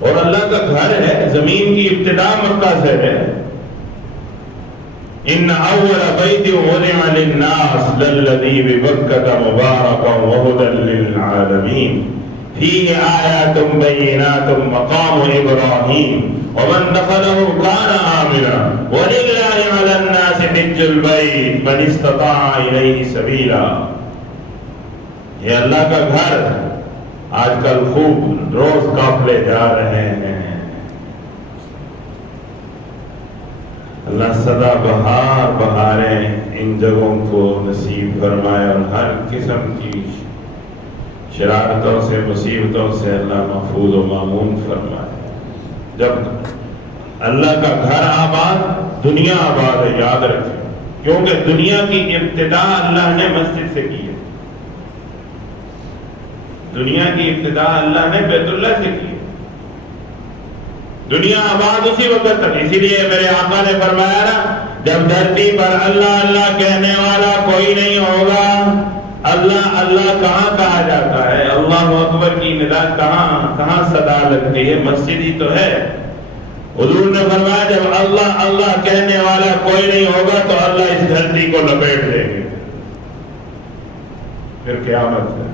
اور اللہ کا گھر ہے، زمین کی ابتدا مکہ سے ہے۔ ان اول بیت وضع للناس للذی ببکۃ مبارکا وہدی للعالمین فیہ آیات بینات مقام ابراہیم ومن دخلہ کان آمنا وللہ علی الناس حج البیت من استطاع الیہ سبیلا۔ یہ اللہ کا گھر آج کل خوب روز قافلے جا رہے ہیں۔ اللہ سدا بہار بہاریں ان جگہوں کو نصیب فرمائے اور ہر قسم کی شرارتوں سے مصیبتوں سے اللہ محفوظ و مامون فرمائے۔ جب اللہ کا گھر آباد دنیا آباد ہے، یاد رکھیں، کیونکہ دنیا کی ابتدا اللہ نے مسجد سے کی ہے۔ دنیا کی ابتدا اللہ نے بیت اللہ سے کی ہے۔ دنیا آباد اسی وقت تک، اسی لیے میرے آقا نے فرمایا نا، جب دھرتی پر اللہ اللہ کہنے والا کوئی نہیں ہوگا، اللہ اللہ کہاں کہا جاتا ہے؟ اللہ اکبر کی ندا کہاں صدا لگتی ہے؟ مسجد ہی تو ہے۔ حضور نے فرمایا جب اللہ اللہ کہنے والا کوئی نہیں ہوگا تو اللہ اس دھرتی کو لپیٹ دیں گے، پھر قیامت ہے۔